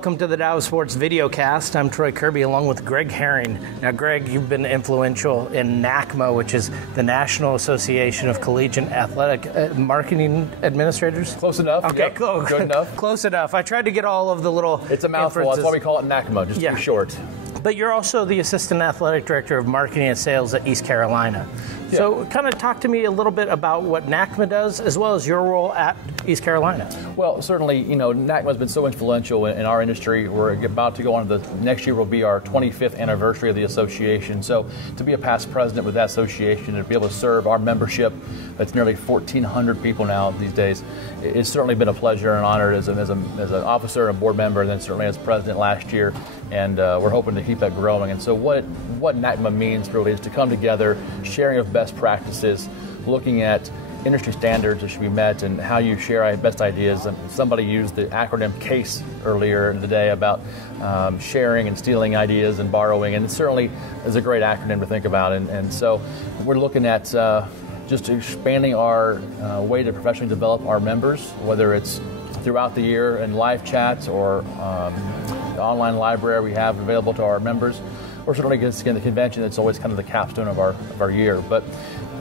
welcome to the Dow Sports Videocast. I'm Troy Kirby along with Greg Herring. Now, Greg, you've been influential in NACMA, which is the National Association of Collegiate Athletic Marketing Administrators. Close enough. Okay, yep. cool. Good enough. Close enough. I tried to get all of the little It's a mouthful. That's why we call it NACMA, just to be short. But you're also the Assistant Athletic Director of Marketing and Sales at East Carolina. Yeah. So kind of talk to me a little bit about what NACMA does, as well as your role at East Carolina. Well, certainly, NACMA has been so influential in our industry. We're about to go on to next year will be our 25th anniversary of the association. So to be a past president with that association and to be able to serve our membership, that's nearly 1,400 people now these days, it's certainly been a pleasure and honor as an officer and a board member, and then certainly as president last year. And we're hoping to keep that growing. And so what NACMA means really is to come together, sharing of best practices, looking at industry standards that should be met and how you share best ideas. And somebody used the acronym CASE earlier in the day about sharing and stealing ideas and borrowing, and it certainly is a great acronym to think about. And so we're looking at just expanding our way to professionally develop our members, whether it's throughout the year in live chats or the online library we have available to our members, or certainly again the convention. That's always kind of the capstone of our year. But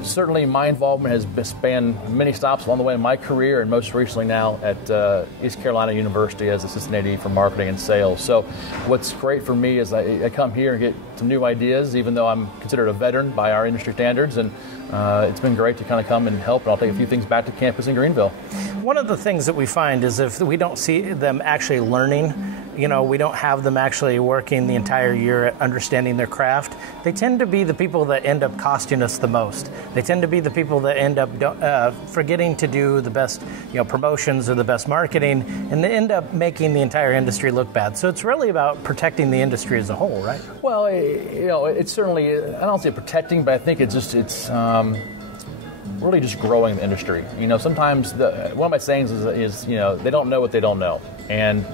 certainly my involvement has spanned many stops along the way in my career, and most recently now at East Carolina University as Assistant AD for Marketing and Sales. So what's great for me is I come here and get some new ideas, even though I'm considered a veteran by our industry standards, and it's been great to kind of come and help, and I'll take a few things back to campus in Greenville. One of the things that we find is if we don't see them actually learning, we don't have them actually working the entire year at understanding their craft, they tend to be the people that end up costing us the most. They tend to be the people that end up forgetting to do the best promotions or the best marketing, and they end up making the entire industry look bad. So it's really about protecting the industry as a whole, right? Well, it's certainly, I don't say protecting, but I think it's really just growing the industry. Sometimes one of my sayings is they don't know what they don't know. And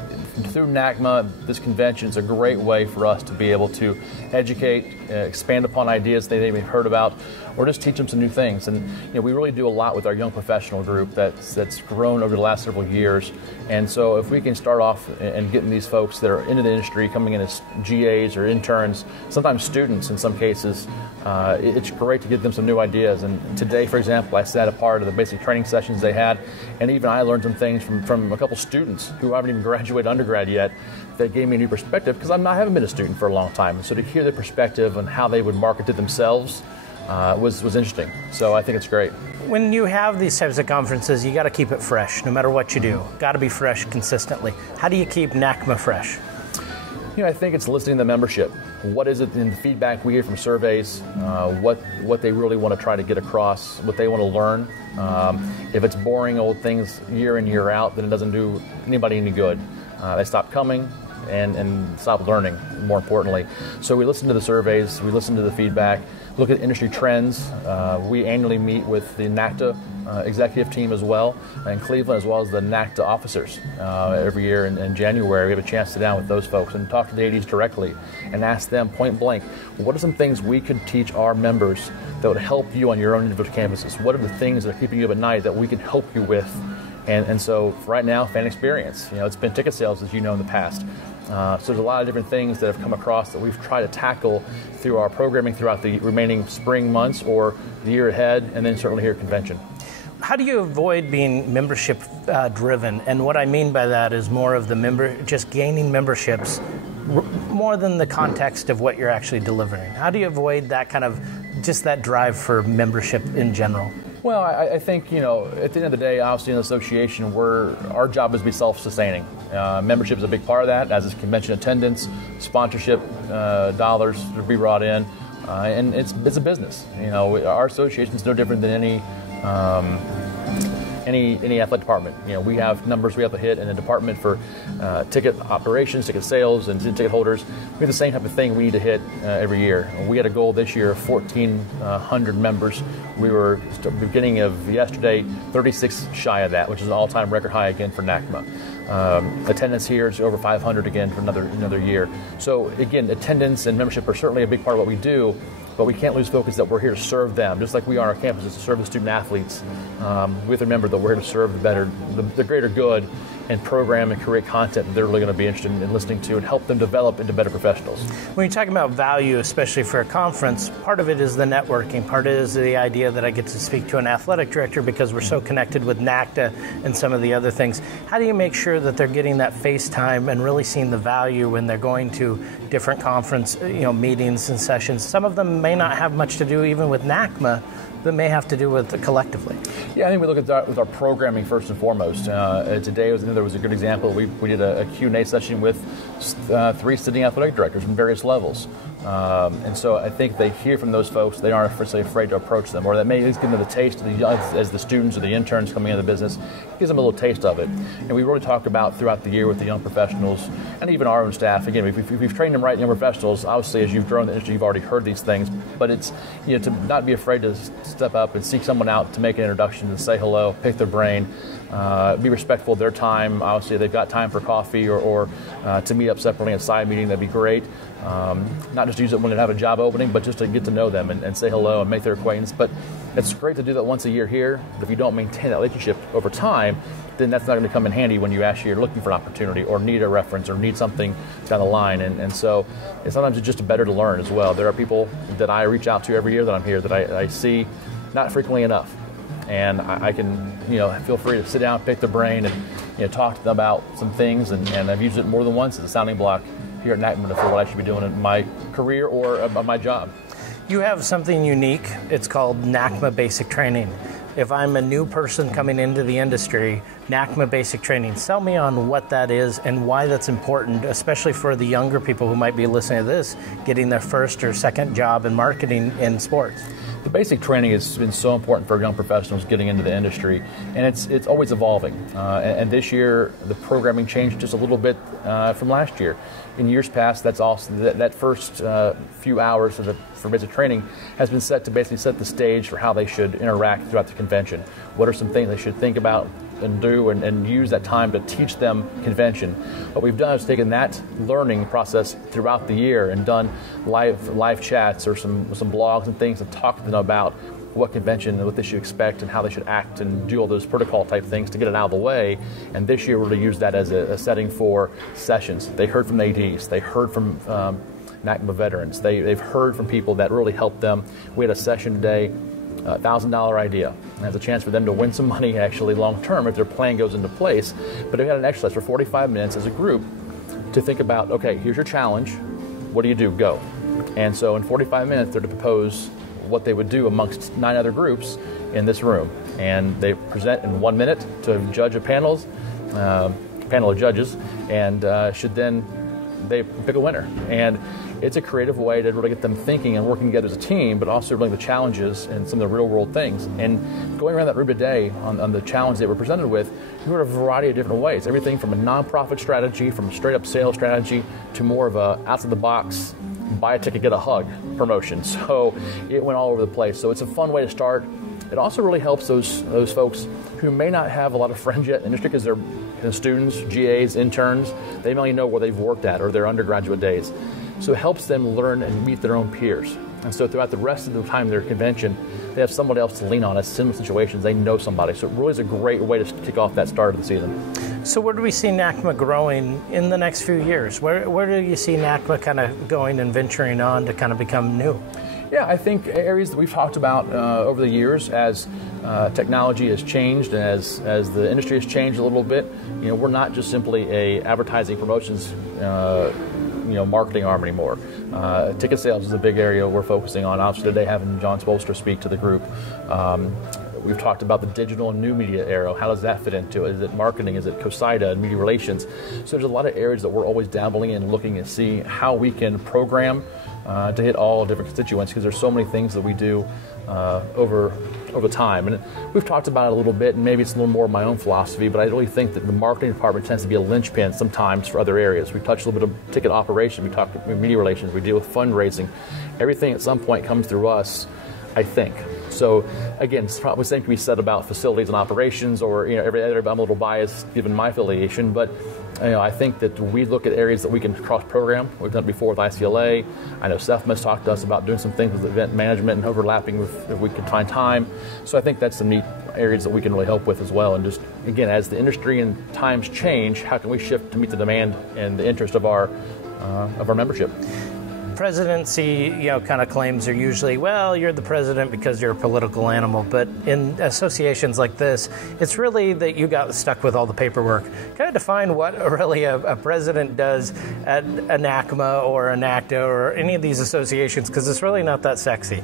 through NACMA, this convention is a great way for us to be able to educate, expand upon ideas they haven't heard about, or just teach them some new things. And we really do a lot with our young professional group that's grown over the last several years. And so if we can start off and getting these folks that are into the industry, coming in as GAs or interns, sometimes students in some cases, it's great to get them some new ideas. And today, for example, I sat a part of the basic training sessions they had, and even I learned some things from a couple students who haven't even graduated undergrad yet that gave me a new perspective, because I haven't been a student for a long time. So to hear their perspective on how they would market to themselves was interesting. So I think it's great. When you have these types of conferences, you got to keep it fresh, no matter what you do. Got to be fresh consistently. How do you keep NACMA fresh? I think it's listening to the membership. What is it in the feedback we hear from surveys, what they really want to try to get across, what they want to learn. If it's boring old things year in, year out, then it doesn't do anybody any good. They stop coming and stop learning, more importantly. So we listen to the surveys, we listen to the feedback, look at industry trends. We annually meet with the NACTA executive team as well in Cleveland, as well as the NACTA officers every year in January. We have a chance to sit down with those folks and talk to the ADs directly and ask them point blank, what are some things we could teach our members that would help you on your own individual campuses? What are the things that are keeping you up at night that we can help you with? And so for right now, fan experience. It's been ticket sales, as you know, in the past. So there's a lot of different things that have come across that we've tried to tackle through our programming throughout the remaining spring months or the year ahead, and then certainly here at convention. How do you avoid being membership driven? And what I mean by that is more of just gaining memberships more than the context of what you're actually delivering. How do you avoid that kind of, just that drive for membership in general? Well, I think, at the end of the day, obviously in the association, our job is to be self-sustaining. Membership is a big part of that, as is convention attendance, sponsorship dollars to be brought in, and it's a business. Our association is no different than any athletic department. We have numbers we have to hit in a department for ticket operations, ticket sales, and ticket holders. We have the same type of thing we need to hit every year. We had a goal this year of 1,400 members. We were, at the beginning of yesterday, 36 shy of that, which is an all-time record high again for NACMA. Attendance here is over 500 again for another year. So again, attendance and membership are certainly a big part of what we do, but we can't lose focus that we're here to serve them, just like we are on our campuses to serve the student athletes. We have to remember that we're here to serve the greater good, and program and create content that they're really going to be interested in listening to and help them develop into better professionals. When you're talking about value, especially for a conference, part of it is the networking. Part of it is the idea that I get to speak to an athletic director because we're so connected with NACMA and some of the other things. How do you make sure that they're getting that face time and really seeing the value when they're going to different conference meetings and sessions? Some of them may not have much to do even with NACMA, that may have to do with collectively. Yeah, I think we look at that with our programming first and foremost. Today there was a good example. We did a Q&A session with 3 sitting athletic directors from various levels. And so I think they hear from those folks, they aren't afraid to approach them, or that may at least give them the taste as the students or the interns coming into the business, gives them a little taste of it. And we really talk about throughout the year with the young professionals and even our own staff. Again, if we've trained them right, young professionals, obviously as you've grown the industry, you've already heard these things, but it's to not be afraid to step up and seek someone out to make an introduction and say hello, pick their brain, be respectful of their time. Obviously, if they've got time for coffee or to meet up separately in a side meeting, that'd be great. Not just use it when they have a job opening, but just to get to know them and say hello and make their acquaintance. But it's great to do that once a year here. But if you don't maintain that relationship over time, then that's not going to come in handy when you actually are looking for an opportunity or need a reference or need something down the line. And so sometimes it's just better to learn as well. There are people that I reach out to every year that I'm here that I see not frequently enough. And I can, feel free to sit down, pick their brain, and talk to them about some things. And I've used it more than once as a sounding block here at NACMA for what I should be doing in my career or my job. You have something unique. It's called NACMA Basic Training. If I'm a new person coming into the industry, NACMA Basic Training, sell me on what that is and why that's important, especially for the younger people who might be listening to this, getting their first or second job in marketing in sports. The basic training has been so important for young professionals getting into the industry, and it's always evolving. And this year, the programming changed just a little bit from last year. In years past, that's also that first few hours for basic training has been set to basically set the stage for how they should interact throughout the convention. What are some things they should think about and do and use that time to teach them convention. What we've done is taken that learning process throughout the year and done live chats or some blogs and things and talked to them about what convention and what they should expect and how they should act and do all those protocol type things to get it out of the way. And this year we're going to use that as a setting for sessions. They heard from ADs, they heard from NACMA veterans, they've heard from people that really helped them. We had a session today, $1,000 idea. And that's a chance for them to win some money actually long term if their plan goes into place. But we had an exercise for 45 minutes as a group to think about, okay, here's your challenge. What do you do? Go. And so in 45 minutes, they're to propose what they would do amongst 9 other groups in this room. And they present in 1 minute to judge a panel of judges, and they pick a winner. And it's a creative way to really get them thinking and working together as a team, but also bring the challenges and some of the real world things. And going around that room today on the challenge that we're presented with, you heard a variety of different ways. Everything from a nonprofit strategy, from a straight up sales strategy, to more of a outside the box, buy a ticket, get a hug promotion. So it went all over the place. So it's a fun way to start. It also really helps those folks who may not have a lot of friends yet in the industry because they're students, GAs, interns. They may only know where they've worked at or their undergraduate days. So it helps them learn and meet their own peers. And so throughout the rest of the time of their convention, they have somebody else to lean on as similar situations. They know somebody. So it really is a great way to kick off that start of the season. So where do we see NACMA growing in the next few years? Where do you see NACMA kind of going and venturing on to kind of become new? Yeah, I think areas that we've talked about over the years as technology has changed and as the industry has changed a little bit, we're not just simply a advertising promotions marketing arm anymore. Ticket sales is a big area we're focusing on. Obviously today having John Spolstra speak to the group. We've talked about the digital and new media era. How does that fit into it? Is it marketing? Is it COSIDA and media relations? So there's a lot of areas that we're always dabbling in, looking to see how we can program to hit all different constituents, because there's so many things that we do over time. And we've talked about it a little bit, and maybe it's a little more of my own philosophy, but I really think that the marketing department tends to be a linchpin sometimes for other areas. We touched a little bit of ticket operation, we talked about media relations, we deal with fundraising. Everything at some point comes through us, I think. So again, it's probably the same can be said about facilities and operations, or every other. I'm a little biased given my affiliation, but I think that we look at areas that we can cross-program. We've done it before with ICLA. I know Seth has talked to us about doing some things with event management and overlapping if we can find time. So I think that's some neat areas that we can really help with as well. And just, again, as the industry and times change, how can we shift to meet the demand and the interest of our membership? Presidency, kind of claims are usually, well, you're the president because you're a political animal. But in associations like this, it's really that you got stuck with all the paperwork. Kind of define what really a president does at a NACMA or a NACDA or any of these associations, because it's really not that sexy.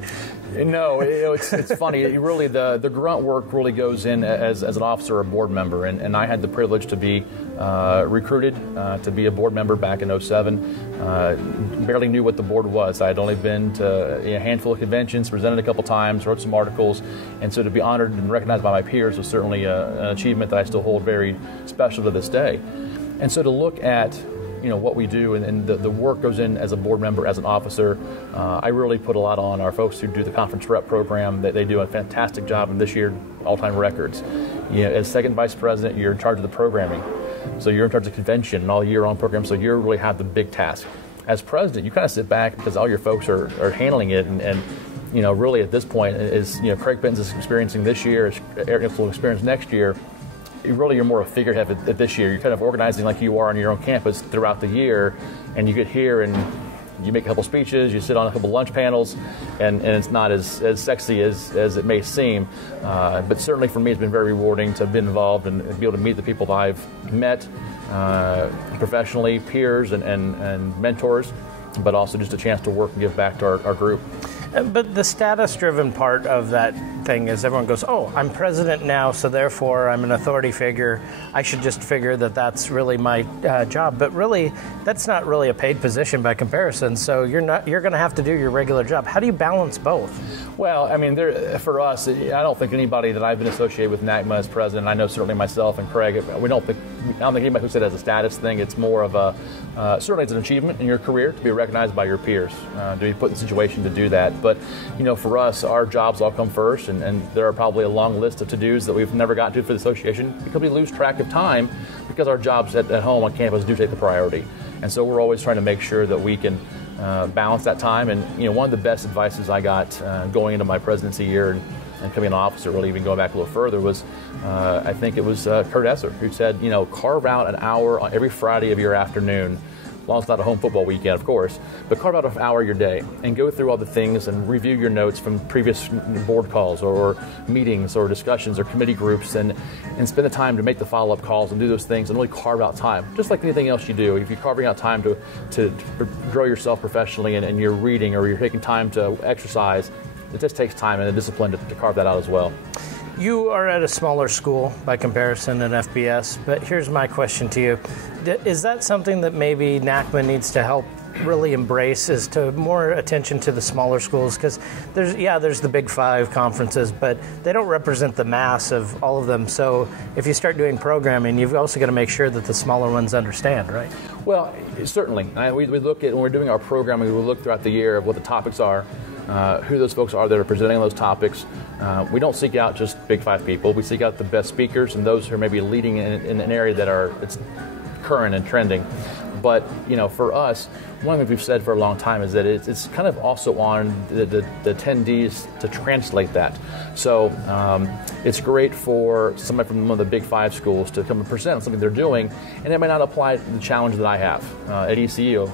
No, it's funny. Really, the grunt work really goes in as an officer or board member, and I had the privilege to be recruited to be a board member back in 2007. Barely knew what the board was. I had only been to a handful of conventions, presented a couple times, wrote some articles, and so to be honored and recognized by my peers was certainly an achievement that I still hold very special to this day. And so to look at what we do and the work goes in as a board member, as an officer. I really put a lot on our folks who do the conference rep program. They do a fantastic job, and this year, all-time records. As second vice president, you're in charge of the programming. So you're in charge of convention and all year-round programs, so you really have the big task. As president, you kind of sit back because all your folks are handling it, and really at this point, is Craig Benton's is experiencing this year, Eric will experience next year. You're more a figurehead at this year. You're kind of organizing like you are on your own campus throughout the year, and you get here and you make a couple speeches, you sit on a couple lunch panels, and it's not as sexy as it may seem. But certainly for me, it's been very rewarding to have been involved and be able to meet the people that I've met professionally, peers and mentors, but also just a chance to work and give back to our group. But the status-driven part of that thing is everyone goes, oh, I'm president now, so therefore I'm an authority figure. I should just figure that that's really my job. But really, that's not really a paid position by comparison, so you're going to have to do your regular job. How do you balance both? Well, I mean, for us, I don't think anybody that I've been associated with NACMA as president, I know certainly myself and Craig, I don't think anybody who said it as a status thing. It's more of certainly it's an achievement in your career to be recognized by your peers, to be put in the situation to do that. But, for us, our jobs all come first, and there are probably a long list of to-dos that we've never gotten to for the association because we lose track of time because our jobs at home on campus do take the priority. And so we're always trying to make sure that we can balance that time. And, one of the best advices I got going into my presidency year and becoming an officer, really even going back a little further, was I think it was Kurt Esser who said, carve out an hour on every Friday of your afternoon, as long as it's not a home football weekend, of course, but carve out an hour of your day and go through all the things and review your notes from previous board calls or meetings or discussions or committee groups and spend the time to make the follow-up calls and do those things and really carve out time, just like anything else you do. If you're carving out time to grow yourself professionally and you're reading or you're taking time to exercise, it just takes time and a discipline to carve that out as well. You are at a smaller school by comparison than FBS, but here's my question to you. Is that something that maybe NACMA needs to help really embrace, is to more attention to the smaller schools? Because there's the Big Five conferences, but they don't represent the mass of all of them. So if you start doing programming, you've also got to make sure that the smaller ones understand, right? Well, certainly. We look at, when we're doing our programming, we look throughout the year of what the topics are, who those folks are that are presenting those topics. We don't seek out just Big Five people. We seek out the best speakers and those who are maybe leading in an area that it's current and trending. But, for us, one thing we've said for a long time is that it's kind of also on the attendees to translate that. So it's great for somebody from one of the Big Five schools to come and present on something they're doing, and it may not apply to the challenge that I have at ECU.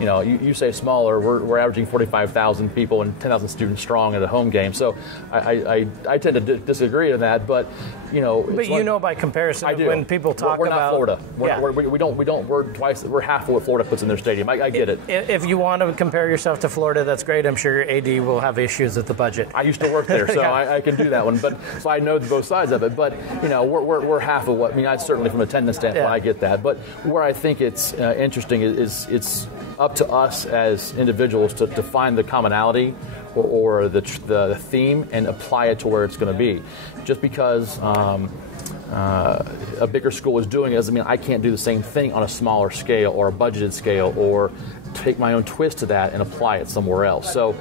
You say smaller, we're averaging 45,000 people and 10,000 students strong at a home game. So I tend to disagree on that, but But by comparison, when people talk we're about Florida, we're half of what Florida puts in their stadium. I get it. If you want to compare yourself to Florida, that's great. I'm sure your AD will have issues with the budget. I used to work there, so yeah. I can do that one. But so I know both sides of it. But we're half of what. I certainly from a attendance standpoint, I get that. But where I think it's interesting is it's up to us as individuals to find the commonality or the theme and apply it to where it's going to be. Just because a bigger school is doing it doesn't mean I can't do the same thing on a smaller scale or a budgeted scale or take my own twist to that and apply it somewhere else. So,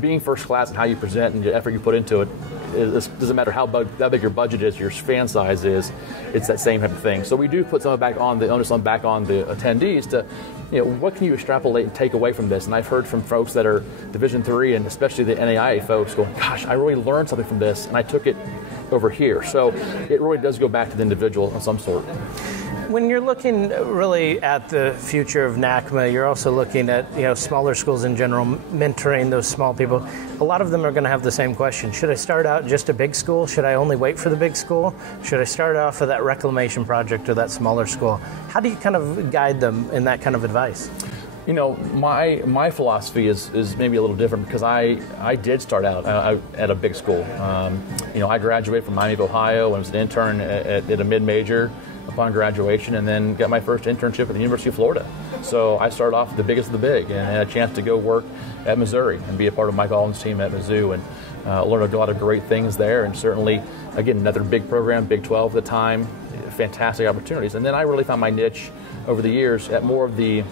being first class and how you present and the effort you put into it, it doesn't matter how big your budget is, your fan size is, it's that same type of thing. So we do put some back on the onus on back on the attendees to, what can you extrapolate and take away from this? And I've heard from folks that are Division III and especially the NAIA folks going, gosh, I really learned something from this, and I took it over here. So it really does go back to the individual of some sort. When you're looking really at the future of NACMA, you're also looking at smaller schools in general, mentoring those small people. A lot of them are going to have the same question. Should I start out just a big school? Should I only wait for the big school? Should I start off with that reclamation project or that smaller school? How do you kind of guide them in that kind of advice? My philosophy is maybe a little different because I did start out at a big school. I graduated from Miami of Ohio and was an intern at a mid-major upon graduation, and then got my first internship at the University of Florida. So I started off the biggest of the big and had a chance to go work at Missouri and be a part of Mike Alden's team at Mizzou and learned a lot of great things there. And certainly, again, another big program, Big 12 at the time, fantastic opportunities. And then I really found my niche over the years at more of the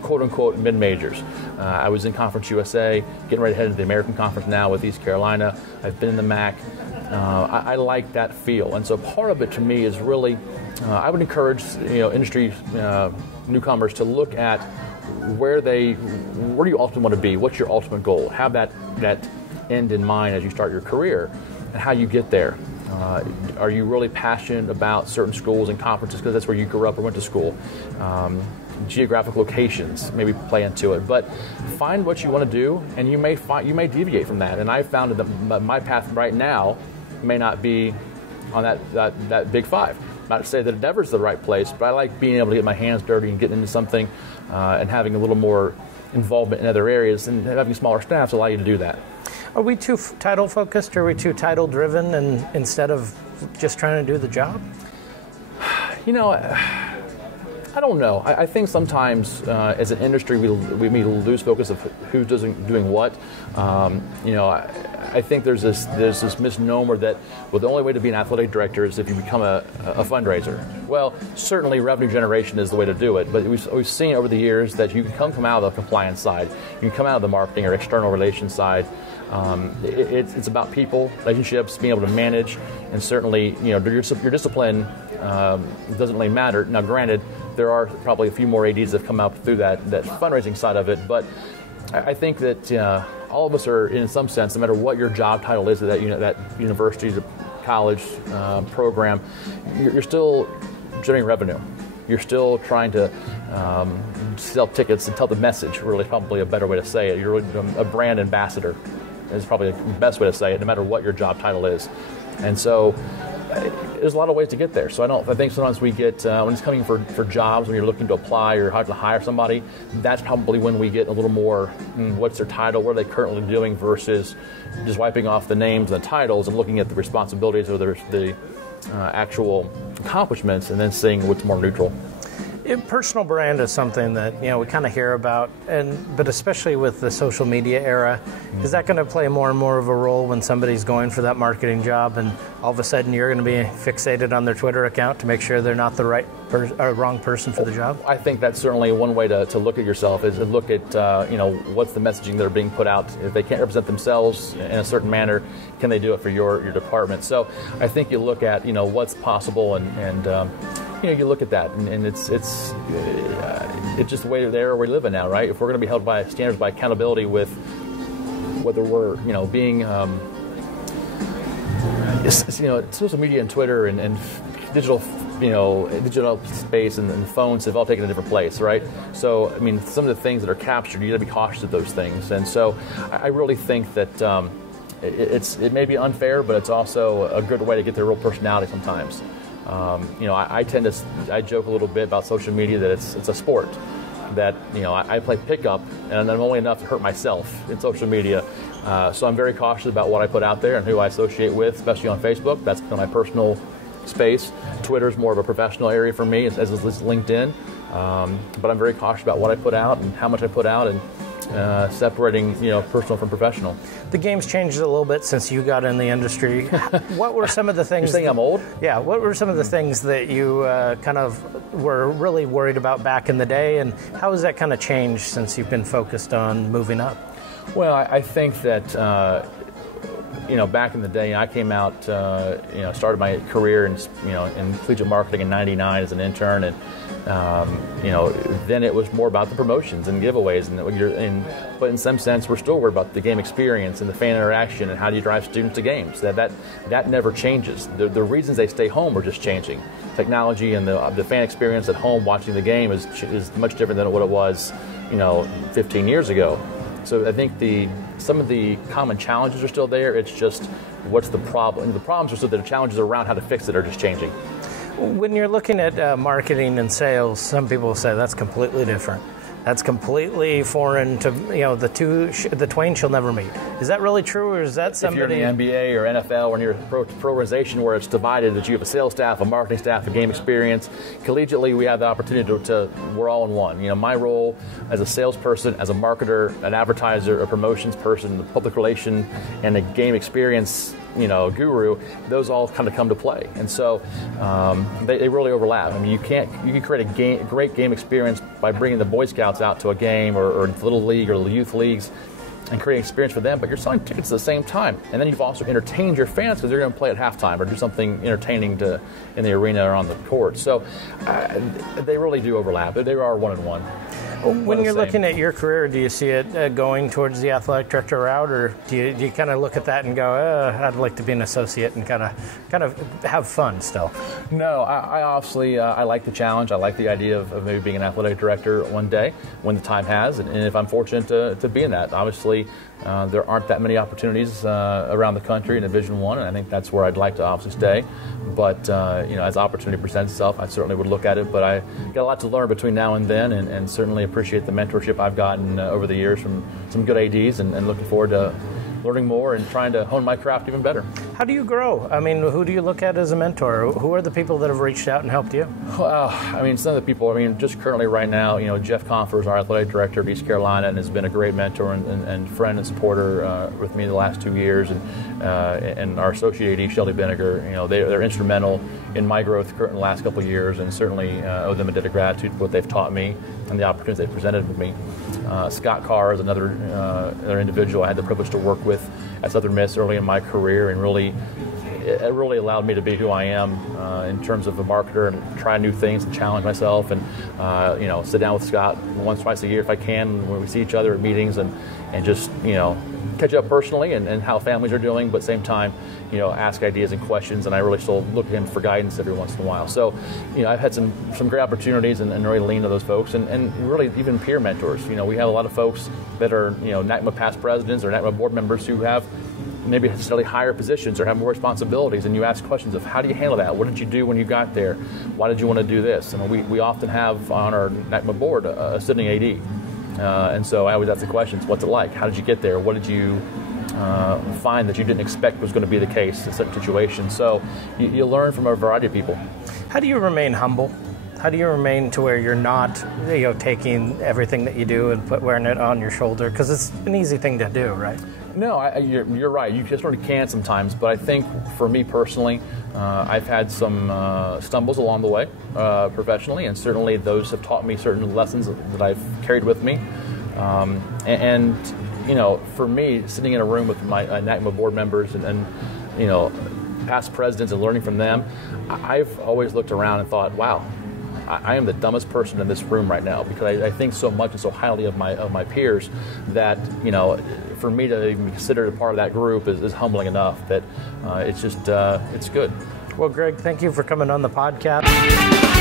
quote-unquote mid-majors. I was in Conference USA, getting ready to head into the American Conference now with East Carolina. I've been in the MAC. I like that feel. And so part of it to me is really, I would encourage industry newcomers to look at where do you ultimately want to be? What's your ultimate goal? Have that end in mind as you start your career and how you get there. Are you really passionate about certain schools and conferences because that's where you grew up or went to school? Geographic locations maybe play into it, but find what you want to do, and you may deviate from that. And I found that my path right now may not be on that Big Five. Not to say that Endeavor's the right place, but I like being able to get my hands dirty and getting into something, and having a little more involvement in other areas, and having smaller staffs allow you to do that. Are we too title focused? Are we too title driven, and instead of just trying to do the job? I don't know. I think sometimes as an industry we may lose focus of who's doing what. I think there's this misnomer that the only way to be an athletic director is if you become a fundraiser. Well, certainly revenue generation is the way to do it, but we've seen over the years that you can come out of the compliance side, you can come out of the marketing or external relations side. It's about people, relationships, being able to manage, and certainly your discipline doesn't really matter. Now, granted, there are probably a few more ADs that have come out through that fundraising side of it, but I think that all of us are, in some sense, no matter what your job title is at that university, the college program, you're still generating revenue. You're still trying to sell tickets and tell the message, really probably a better way to say it. You're a brand ambassador is probably the best way to say it, no matter what your job title is. And so there's a lot of ways to get there. So I think sometimes we get, when it's coming for jobs, when you're looking to apply or how to hire somebody, that's probably when we get a little more, what's their title, what are they currently doing, versus just wiping off the names and the titles and looking at the responsibilities or the actual accomplishments and then seeing what's more neutral. Personal brand is something that we kind of hear about, but especially with the social media era, is that going to play more and more of a role when somebody's going for that marketing job, and all of a sudden you're going to be fixated on their Twitter account to make sure they're not the wrong person for the job? I think that's certainly one way to look at yourself, is to look at what's the messaging that are being put out. If they can't represent themselves in a certain manner, can they do it for your department? So I think you look at what's possible and you look at that, and it's just the way there we live in now, right? If we're going to be held by standards, by accountability, with whether we're being social media and Twitter and digital space and phones have all taken a different place, right? So some of the things that are captured, you got to be cautious of those things, and so I really think that it may be unfair, but it's also a good way to get their real personality sometimes. I joke a little bit about social media that it's a sport, that I play pickup and I'm only enough to hurt myself in social media, so I'm very cautious about what I put out there and who I associate with, especially on Facebook. That's kind of my personal space. Twitter is more of a professional area for me, as is LinkedIn, but I'm very cautious about what I put out and how much I put out, and separating personal from professional. The game's changed a little bit since you got in the industry. What were some of the things? You're saying I'm old? Yeah. What were some of the things that you kind of were really worried about back in the day, and how has that kind of changed since you've been focused on moving up? Well, I think that back in the day, I came out, started my career in collegiate marketing in '99 as an intern, and then it was more about the promotions and giveaways, but in some sense, we're still worried about the game experience and the fan interaction and how do you drive students to games. That never changes. The reasons they stay home are just changing. Technology and the fan experience at home watching the game is much different than what it was, 15 years ago. So I think some of the common challenges are still there. It's just, what's the problem? The problems are still there. The challenges around how to fix it are just changing. When you're looking at marketing and sales, some people say that's completely different. That's completely foreign to, the twain shall never meet. Is that really true, or is that somebody? If you're in the NBA or NFL or near a pro organization where it's divided, that you have a sales staff, a marketing staff, a game experience, collegiately we have the opportunity to we're all in one. My role as a salesperson, as a marketer, an advertiser, a promotions person, the public relation, and a game experience guru, those all kind of come to play. And so they really overlap. I mean, you can create a great game experience by bringing the Boy Scouts out to a game or Little League or the youth leagues and creating an experience for them, but you're selling tickets at the same time. And then you've also entertained your fans because they're going to play at halftime or do something entertaining in the arena or on the court. So they really do overlap. They are one-on-one. When you're looking at your career, do you see it going towards the athletic director route, or do you kind of look at that and go, I'd like to be an associate and kind of have fun still? No, I obviously I like the challenge. I like the idea of maybe being an athletic director one day when the time has, and if I'm fortunate to be in that. Obviously, there aren't that many opportunities around the country in Division I, and I think that's where I'd like to obviously stay. But as opportunity presents itself, I certainly would look at it. But I got a lot to learn between now and then, and certainly appreciate the mentorship I've gotten over the years from some good ADs, and looking forward to learning more and trying to hone my craft even better. How do you grow? I mean, who do you look at as a mentor? Who are the people that have reached out and helped you? Well, some of the people, just currently right now, Jeff Confer is our athletic director of East Carolina and has been a great mentor and friend and supporter with me the last 2 years. And our associate AD, Shelly Benniger, they're instrumental in my growth in the last couple of years, and certainly owe them a debt of gratitude for what they've taught me and the opportunities they've presented with me. Scott Carr is another individual I had the privilege to work with at Southern Miss early in my career, and it really allowed me to be who I am in terms of a marketer and try new things and challenge myself, and sit down with Scott once, twice a year if I can when we see each other at meetings, and just catch up personally and how families are doing, but at the same time ask ideas and questions, and I really still look at him for guidance every once in a while. So I've had some great opportunities and really lean to those folks, and really even peer mentors. We have a lot of folks that are NACMA past presidents or NACMA board members who have maybe necessarily higher positions or have more responsibilities, and you ask questions of how do you handle that? What did you do when you got there? Why did you want to do this? And we often have on our NACMA board a sitting AD, and so I always ask the questions: what's it like? How did you get there? What did you find that you didn't expect was going to be the case in certain situations? So you learn from a variety of people. How do you remain humble? How do you remain to where you're not, taking everything that you do and wearing it on your shoulder? Because it's an easy thing to do, right? No, you're right. You just really can sometimes. But I think for me personally, I've had some stumbles along the way professionally, and certainly those have taught me certain lessons that I've carried with me. For me, sitting in a room with my NACMA board members and past presidents and learning from them, I've always looked around and thought, wow, I am the dumbest person in this room right now, because I think so much and so highly of my peers that for me to even be considered a part of that group is humbling enough that it's just it's good. Well, Greg, thank you for coming on the podcast.